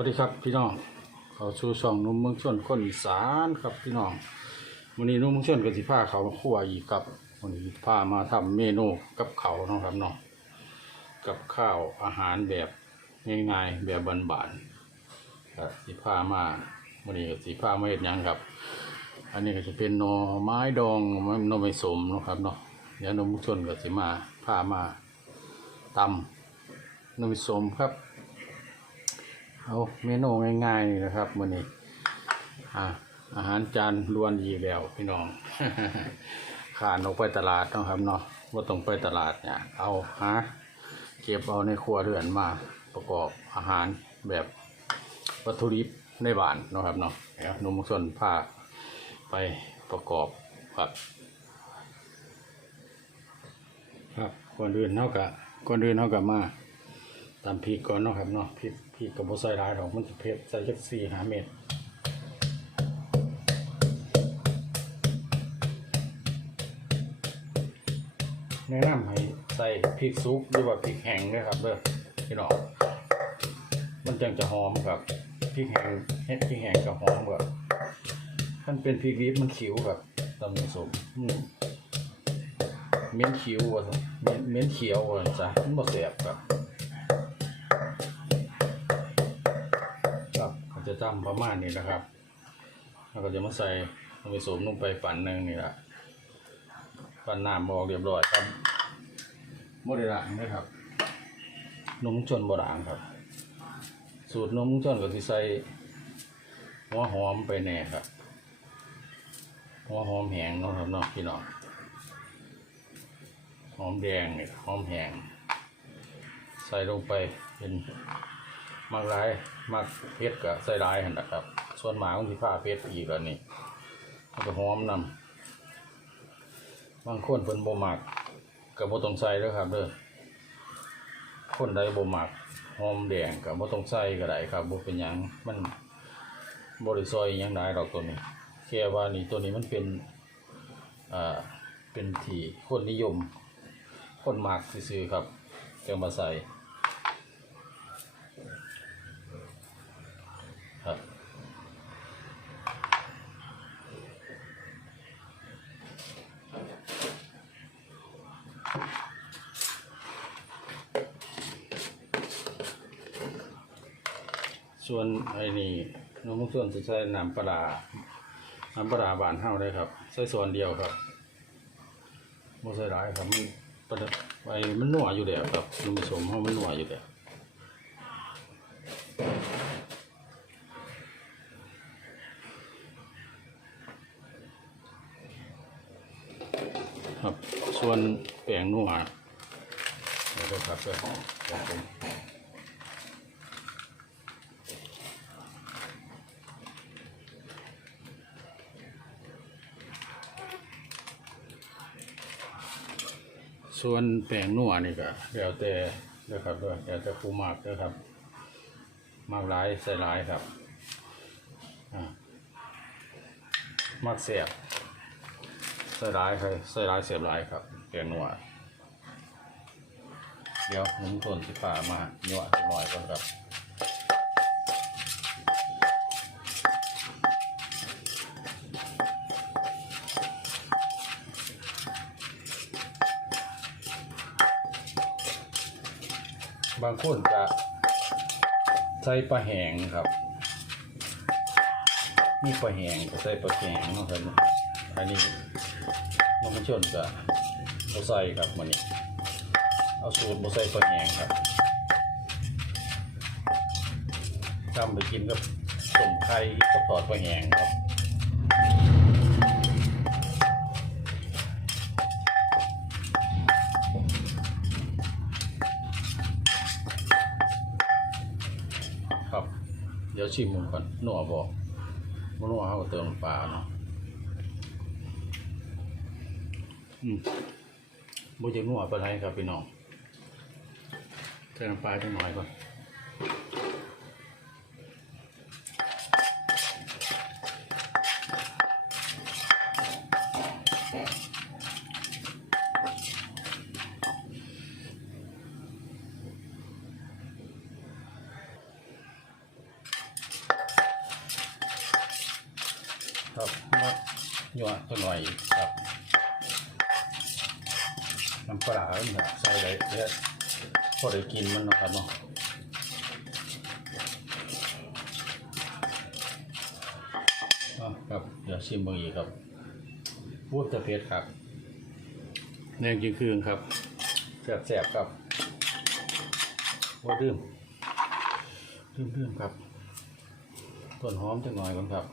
สวัสดีครับพี่น้องเขาสู่ช่องนุ่มเมืองชนคนอีสานครับพี่น้องวันนี้นุ่มเมืองชนกับสิพาเขามาคั่วอีกครับวันนี้พามาทำเมนูกับเขาเนาะครับเนาะกับข้าวอาหารแบบง่ายๆแบบบานๆครับสิพามาวันนี้ก็สิพามาเห็ดยังครับ อันนี้ก็จะเป็นหน่อไม้ดองหน่อไม้สมเนะครับเนาะเดี๋ยวหนุ่มเมืองชนก็สิมาพามาตำหน่อไม้สมครับ เอาเมนูง่ายๆนี่นะครับมื้อนี้อ่าอาหารจานล้วนอีกแล้วพี่น้อง ขานออกไปตลาดเนาะครับเนาะว่าต้องไปตลาดเนี่ย เอาหาเก็บเอาในครัวเรือนมาประกอบอาหารแบบวัตถุดิบในบ้านเนาะครับเนาะเดี๋ยวนุ่มส่วนผ้าไปประกอบครับครับก่อนอื่นเท่ากับก่อนอื่นเท่ากับมา ตามพริกก่อนเนาะครับเนาะพริกพริกกับโบใส่หลายดอกมันจะเผ็ดใส่จักสี่หาเม็ดแนะนำให้ใส่พริกซุปหรือว่าพริกแห้งด้วยครับเด้อพี่น้องมันจังจะหอมกับพริกแห้งเฮ็ดพริกแห้งกับหอมแบบมันเป็นพริกดิบมันขิวกับตำลึงสมอืมเม้นขิวว่าซั่นเม้นเม้นเขียวว่าซั่นจ้ะมันบ่แซ่บครับครับ ก็จำประมาณนี้นะครับแล้วก็จะมาใส่ลงไปสมลงไปปั่นหนึ่งนี่แหละปั่นน้ำออกเรียบร้อยครับโมเดลางนะครับนมชนโบราณครับ สูตรนมชนก็จะใส่หัวหอมไปแน่ครับหัวหอมแห้งเนาะครับเนาะพี่น้องหอมแดงนี่หอมแห้งใส่ลงไปเป็น มักร้ายมักเพชรกับใส่ร้ายหันนะครับ ส่วนหมาของที่ผ้าเพชรอีกอันนี้มันก็หอมนำบางคนเพิ่นบ่มักกับบ่ต้องใส่ด้อครับเด้อคนใดบ่มักหอมแดงกับบ่ต้องใส่ก็ได้ครับบ่เป็นหยังมันบ่ได้ซอยหยังได้ดอกตัวนี้แค่ว่านี่ตัวนี้มันเป็นอ่าเป็นที่คนนิยม คนมักซื่อๆครับจังมาใส่ ส่วนไอ้นี่น้องส่วนจะใช้น้ำปลาน้ำปลาบานเฮาได้ครับใส่ส่วนเดียวครับบ่ใส่หลายครับมันปลาไอ้มันนัวอยู่แล้วครับมันผสมเฮามันนัวอยู่แล้วครับส่วนแป้งนัวเดี๋ยวครับเพื่อนครับผม ส่วนแป้งนัวนี่ก็แล้วแต่นะครับด้วยแล้วแต่ผู้มากนะครับ มากหลายใส่หลายครับอ่ามากเสียบใส่หลายครใส่หลายเสียบหลายครับแป้งนัวเดี๋ยวน้ำต้นสิฝ่ามาหน่วยหน่อยก่อนครับ บางคนจะใส่ปลาแหงครับ มีปลาแหงก็ใส่ปลาแหงนะครับอันนี้น้องมันชนก็เอาใส่ครับมันนี้ เอาสูตรบ่ใส่ปลาแหงครับทำไปกินกับต้มไข่กับทอดปลาแหงครับ ดี๋ยวชิมมันก่อนหนัวบอกมันนัวเขาเติมปลาเนาะอืมบ่จะนัวปลาไหลครับพี่น้องเติมปลาจังหน่อยก่อน ยั่วตัวหน่อยครับน้ำปลาเนี่ยใส่ได้เยอะพอได้กินมันนะครับเนาะครับเดี๋ยวชิมเบางอีกครับพูดจะเผ็ดครับแนงจริงคืนครับแสบๆครับว่าดื่มดื่มดื่มครับต้นหอมจังหน่อยก่อนครับ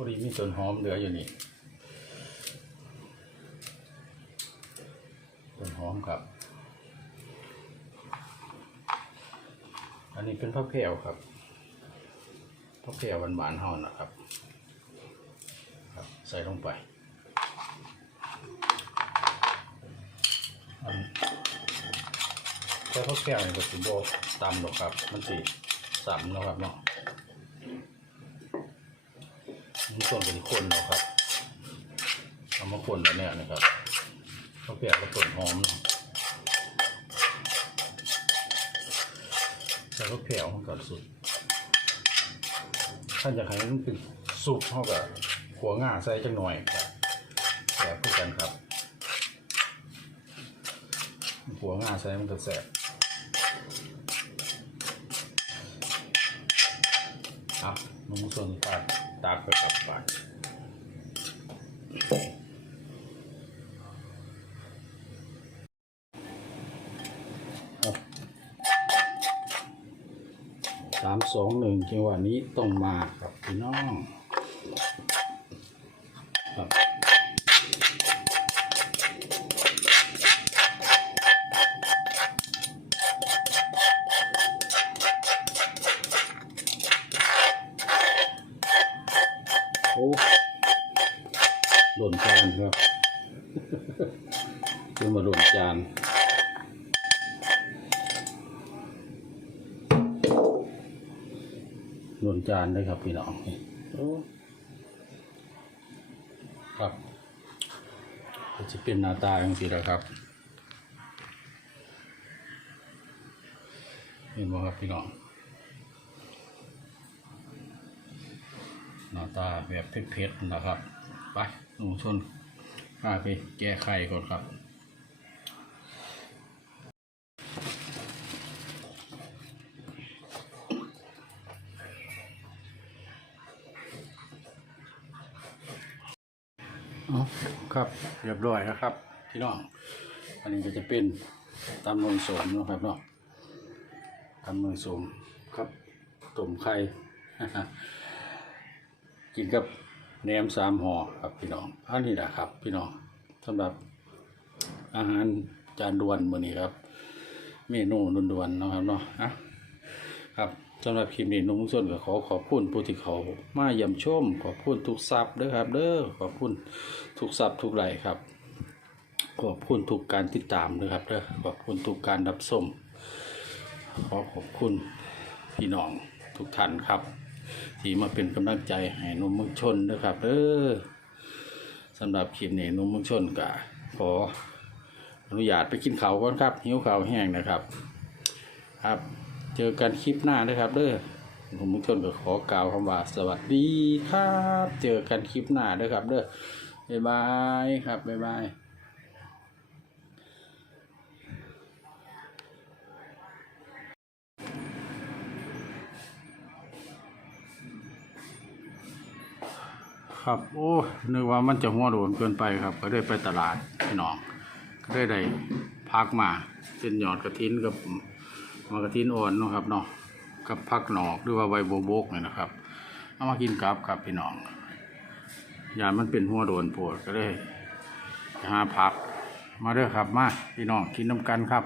อดีมีต้นหอมเหลืออยู่นี่ต้นหอมครับ อันนี้เป็นผักแพรวครับผักแพรวหวานๆเฮานะครับ ครับ ใส่ลงไปอันแต่ผักแพรวนี่ก็สิบ่ตำหรอกครับ มันสิสัมนะครับเนาะ นส่วนเป็นคนเนาะครับเอามาคนแบบเนี้ยนะครับข้าวเปียกกับต้นหอมเนาะใส่ข้วมันกับสุดถ้าอยากให้มันเป็นสุกเท่ากับหัวง่าใส่จังหน่อยครับแสบคู่กันครับ หัวง่าใส่มันก็แสบอะมึงส่วนตา ตากไปกับปากสามสองหนึ่งจังหวะนี้ต้องมาครับพี่น้อง อ้หล่นจานครับขึ้นมาหล่นจานหล่นจานเลยครับพี่น้องโอ้ครับจะเป็นหน้าตาอย่างนี้แหละครับเห็นไหมครับพี่น้อง หน้าตาแบบเผ็ดๆนะครับ ไปหนูชนพาไปแก้ไขก่อนครับเอาครับเรียบร้อยแล้วครับพี่น้องอันนี้ก็จะเป็นตำนนโสมนะครับเนาะตำนนโสมครับต้มไข่ กินกับแหนมสามห่อครับพี่น้องอันนี้แหละครับ พี่น้องสำหรับอาหารจานด่วนมื้อนี้ครับเมนูด่วนๆเนาะครับเนาะอะครับสำหรับคลิปนี้นุ่มส่วนก็ขอขอบคุณผู้ที่เขามาเยี่ยมชม ขอบคุณทุกซับเด้อครับ เด้อขอบคุณทุกซับทุกไลค์ครับ ขอบคุณทุกการติดตามเด้อครับเด้อขอบคุณทุกการรับชมขอขอบคุณพี่น้องทุกท่านครับ ที่มาเป็นกำลังใจให้นุ่มเมืองชนนะครับเด้อสำหรับคลิปนี้นุ่มเมืองชนก็ขออนุญาตไปกินข้าวก่อนครับ หิวข้าวแห้งนะครับ ครับ เจอกันคลิปหน้านะครับเด้อผมมุกชนก็ขอกล่าวคำว่าสวัสดีครับ เจอกันคลิปหน้าเด้อครับเด้อบ๊ายบายครับบ๊ายบาย ครับ โอ้นึกว่ามันจะหัวโดนเกินไปครับ ก็ได้ไปตลาดพี่น้องก็ได้ได้พักมาเป็นหยอดกระทินกับมากระทินอ่อนนะครับเนาะกับผักหนอกหรือว่าใบโบวบกเนี่ยนะครับ เอามากินกับครับพี่น้องยามันเป็นหัวโดนปวดก็เลยหาผัก มาเด้อครับมาพี่น้องกินน้ำกันครับ